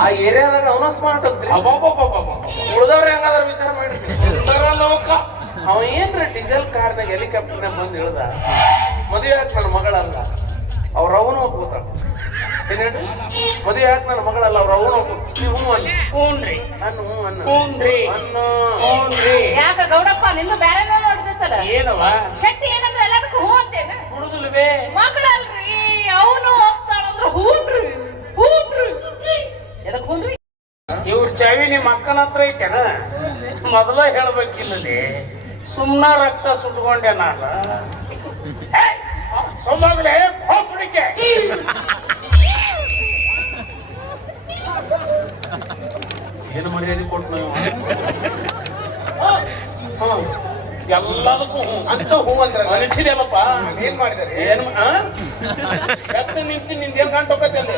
ಆ ಏರಿಯಾದಾಗ ಅವನ ಸ್ಮಾರ್ಟ್ ಅಂತ್ರಿ. ಉಳ್ದವ್ರ ಹೆಂಗಾದ್ರ ವಿಚಾರ ಮಾಡಿ. ಲೋಕ ಅವ ಏನ್ರಿ ಡೀಸೆಲ್ ಕಾರ್ನಾಗ ಹೆಲಿಕಾಪ್ಟರ್ನಾಗ ಬಂದು ಇಳ್ದ. ಮದುವೆ ಆಯ್ತು ನನ್ನ ಮಗಳಲ್ಲ, ಅವ್ರ ಅವನು ಹೋಗ್ಬೋತಾಳ. ಏನೇಳಿ ಮದುವೆ ಆಯ್ತು ನನ್ನ ಮಗಳಲ್ಲ, ಅವ್ರ ಅವನು ಹೋಗ್ಬೋದು. ನೀವು ಹ್ಞೂನ್ರಿ ಅನ್ನು ಅನ್ನು ಹ್ಞೂನ್ರಿ ಅನ್ನು ಹ್ಞೂನ್ರಿ. ಯಾಕ ಗೌಡಪ್ಪ ನಿಂದು ಬೇರೆ ನೋಡಿದತ್ತಲ್ಲ ಏನವ ಶಕ್ತಿ ಏನಂದ್ರೆ ಎಲ್ಲದಕ್ಕೂ ಹೂ ಅಂತೇನ ಹುಡುಗಲ್ವೇ ಮಗಳಲ್ರಿ ಅವನು ಹೋಗ್ತಾಳಂದ್ರ ಹೂನ್ರಿ ಹೂನ್ರಿ ಎದಕ್ ಹೂನ್ರಿ. ಇವ್ರ ಚಾವಿ ನಿಮ್ಮ ಅಕ್ಕನ ಹತ್ರ ಐತೆನ? ಮೊದಲ ಹೇಳ್ಬೇಕಿಲ್ಲಲಿ, ಸುಮ್ನ ರಕ್ತ ಸುಟ್ಕೊಂಡೆ ನಾನು. ಸೊಮ್ಮಾಗಲೇ ಹೊಸ್ಬಿಡಿಕೆ ಏನು ಮರ್ಯಾದೆ ಕೊಟ್ಟು ನಾವು ಎಲ್ಲದಕ್ಕೂ ಅಂತ ಹೂ ಅಂದ್ರೆ ಅನಿಸಿದೆಲ್ಲಪ್ಪ. ಏನ್ ಮಾಡಿದಾರೆ? ಏನು ಎತ್ತು ನಿಂತು ನಿಂದೇನು ಗಂಟು ಹೋಗತ್ತಲ್ಲಿ